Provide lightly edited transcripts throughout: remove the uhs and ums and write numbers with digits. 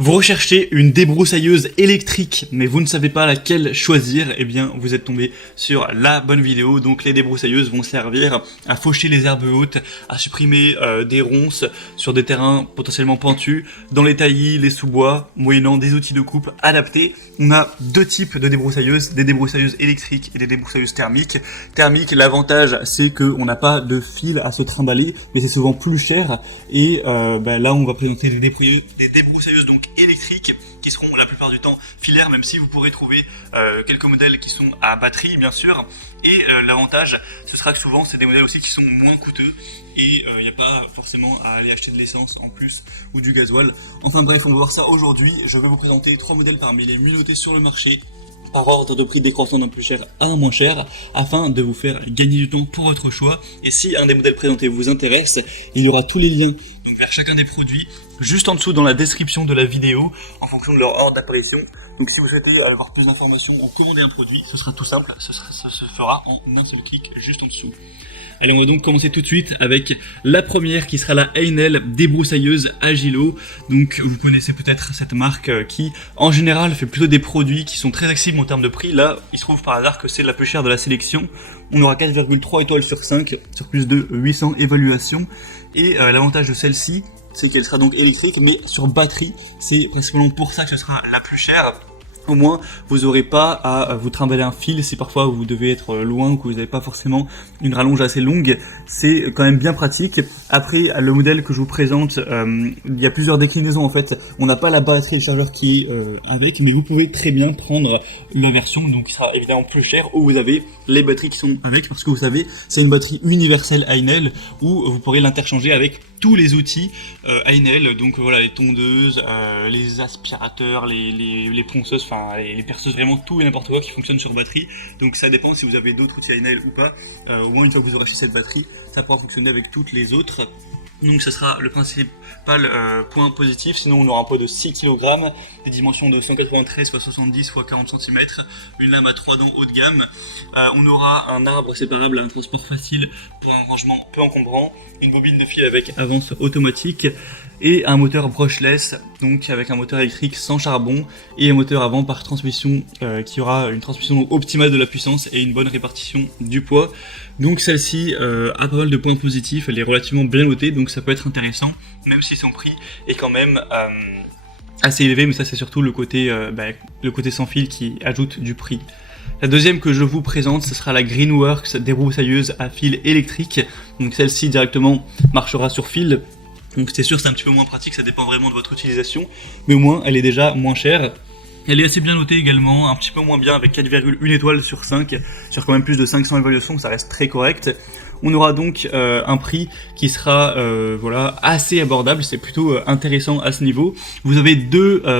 Vous recherchez une débroussailleuse électrique, mais vous ne savez pas laquelle choisir, eh bien vous êtes tombé sur la bonne vidéo. Donc les débroussailleuses vont servir à faucher les herbes hautes, à supprimer des ronces sur des terrains potentiellement pentus, dans les taillis, les sous-bois, moyennant des outils de coupe adaptés. On a deux types de débroussailleuses, des débroussailleuses électriques et des débroussailleuses thermiques. Thermique, l'avantage c'est qu'on n'a pas de fil à se trimballer, mais c'est souvent plus cher. Et là on va présenter des débroussailleuses donc électriques qui seront la plupart du temps filaires, même si vous pourrez trouver quelques modèles qui sont à batterie bien sûr. Et l'avantage ce sera que souvent c'est des modèles aussi qui sont moins coûteux et il n'y a pas forcément à aller acheter de l'essence en plus ou du gasoil. Enfin bref, on va voir ça aujourd'hui. Je vais vous présenter trois modèles parmi les mieux notés sur le marché par ordre de prix décroissant d'un plus cher à un moins cher, afin de vous faire gagner du temps pour votre choix. Et si un des modèles présentés vous intéresse, il y aura tous les liens donc vers chacun des produits juste en dessous dans la description de la vidéo en fonction de leur ordre d'apparition. Donc si vous souhaitez avoir plus d'informations ou commander un produit, ce sera tout simple, ça se fera en un seul clic juste en dessous. Allez, on va donc commencer tout de suite avec la première qui sera la Heinel débroussailleuse Agilo. Donc vous connaissez peut-être cette marque qui en général fait plutôt des produits qui sont très accessibles en termes de prix. Là, il se trouve par hasard que c'est la plus chère de la sélection. On aura 4,3 étoiles sur 5 sur plus de 800 évaluations. Et l'avantage de celle-ci, c'est qu'elle sera donc électrique mais sur batterie. C'est principalement pour ça que ce sera la plus chère. Au moins, vous n'aurez pas à vous trimballer un fil si parfois vous devez être loin ou que vous n'avez pas forcément une rallonge assez longue. C'est quand même bien pratique. Après, le modèle que je vous présente, il y a plusieurs déclinaisons en fait. On n'a pas la batterie et le chargeur qui est avec, mais vous pouvez très bien prendre la version donc qui sera évidemment plus chère où vous avez les batteries qui sont avec, parce que vous savez, c'est une batterie universelle Heinel où vous pourrez l'interchanger avec tous les outils Heinel, donc voilà, les tondeuses, les aspirateurs, les ponceuses, enfin les perceuses, vraiment tout et n'importe quoi qui fonctionne sur batterie. Donc ça dépend si vous avez d'autres outils Heinel ou pas. Au moins une fois que vous aurez acheté cette batterie, ça pourra fonctionner avec toutes les autres. Donc ce sera le principal point positif. Sinon on aura un poids de 6 kg, des dimensions de 193 x 70 x 40 cm, une lame à 3 dents haut de gamme. On aura un arbre séparable, un transport facile pour un rangement peu encombrant, une bobine de fil avec avance automatique et un moteur brushless, donc avec un moteur électrique sans charbon et un moteur avant par transmission qui aura une transmission optimale de la puissance et une bonne répartition du poids. Donc celle-ci a pas mal de points positifs, elle est relativement bien notée, donc ça peut être intéressant, même si son prix est quand même assez élevé, mais ça c'est surtout le côté sans fil qui ajoute du prix. La deuxième que je vous présente, ce sera la Greenworks débroussailleuse à fil électrique. Donc celle-ci directement marchera sur fil. Donc c'est sûr c'est un petit peu moins pratique, ça dépend vraiment de votre utilisation, mais au moins elle est déjà moins chère. Elle est assez bien notée également, un petit peu moins bien avec 4,1 étoiles sur 5, sur quand même plus de 500 évaluations, ça reste très correct. On aura donc un prix qui sera assez abordable, c'est plutôt intéressant à ce niveau. Vous avez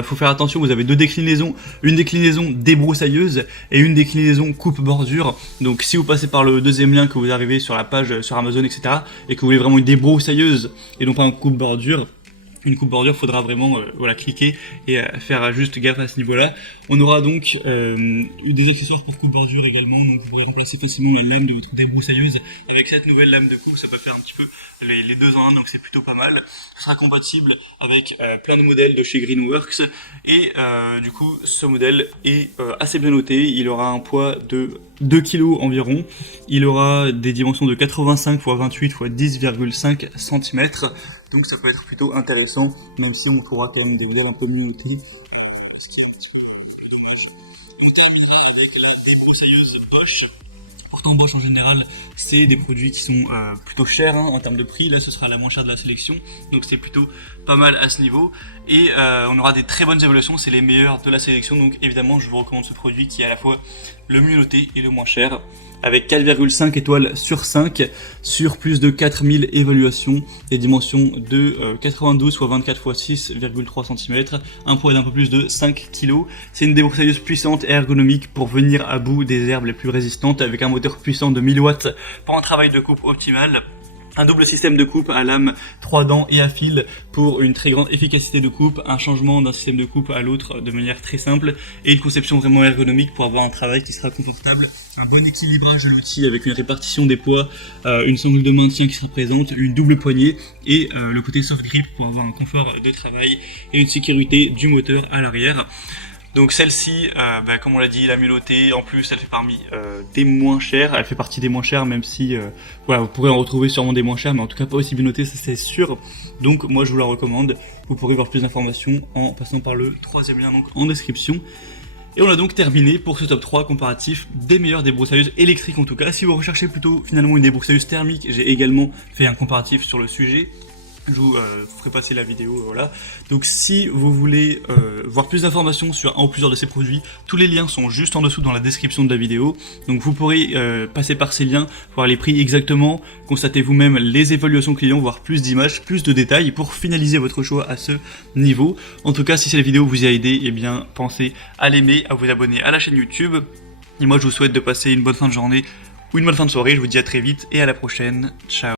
faut faire attention, vous avez deux déclinaisons, une déclinaison débroussailleuse et une déclinaison coupe bordure. Donc si vous passez par le deuxième lien que vous arrivez sur la page sur Amazon etc. et que vous voulez vraiment une débroussailleuse et non pas une coupe bordure, faudra vraiment cliquer et faire juste gaffe à ce niveau-là. On aura donc des accessoires pour coupe-bordure également, donc vous pourrez remplacer facilement la lame de votre débroussailleuse avec cette nouvelle lame de coupe, ça peut faire un petit peu les deux en un, donc c'est plutôt pas mal. Ce sera compatible avec plein de modèles de chez Greenworks et du coup ce modèle est assez bien noté. Il aura un poids de 2 kg environ, il aura des dimensions de 85 x 28 x 10,5 cm, donc ça peut être plutôt intéressant, même si on trouvera quand même des modèles un peu mieux notés, ce qui est un petit peu plus dommage. On terminera avec la débroussailleuse Bosch. Pourtant Bosch en général c'est des produits qui sont plutôt chers en termes de prix. Là ce sera la moins chère de la sélection, donc c'est plutôt pas mal à ce niveau. Et on aura des très bonnes évaluations, c'est les meilleurs de la sélection, donc évidemment je vous recommande ce produit qui est à la fois le mieux noté et le moins cher, avec 4,5 étoiles sur 5 sur plus de 4000 évaluations, des dimensions de 92 x 24 x 6,3 cm, un poids d'un peu plus de 5 kg. C'est une débroussailleuse puissante et ergonomique pour venir à bout des herbes les plus résistantes, avec un moteur puissant de 1000 watts pour un travail de coupe optimal. Un double système de coupe à lame, 3 dents et à fil pour une très grande efficacité de coupe, un changement d'un système de coupe à l'autre de manière très simple et une conception vraiment ergonomique pour avoir un travail qui sera confortable, un bon équilibrage de l'outil avec une répartition des poids, une sangle de maintien qui sera présente, une double poignée et le côté soft grip pour avoir un confort de travail et une sécurité du moteur à l'arrière. Donc celle-ci, comme on l'a dit, la mulotée, en plus elle fait parmi des moins chères, elle fait partie des moins chères même si voilà, vous pourrez en retrouver sûrement des moins chères, mais en tout cas pas aussi bien notées, ça c'est sûr. Donc moi je vous la recommande, vous pourrez voir plus d'informations en passant par le troisième lien donc en description. Et on a donc terminé pour ce top 3 comparatif des meilleures débroussailleuses électriques en tout cas. Si vous recherchez plutôt finalement une débroussailleuse thermique, j'ai également fait un comparatif sur le sujet. Je vous ferai passer la vidéo, voilà. Donc si vous voulez voir plus d'informations sur un ou plusieurs de ces produits, tous les liens sont juste en dessous dans la description de la vidéo. Donc vous pourrez passer par ces liens, voir les prix exactement, constater vous-même les évaluations clients, voir plus d'images, plus de détails pour finaliser votre choix à ce niveau. En tout cas, si cette vidéo vous a aidé, eh bien pensez à l'aimer, à vous abonner à la chaîne YouTube. Et moi je vous souhaite de passer une bonne fin de journée ou une bonne fin de soirée. Je vous dis à très vite et à la prochaine. Ciao.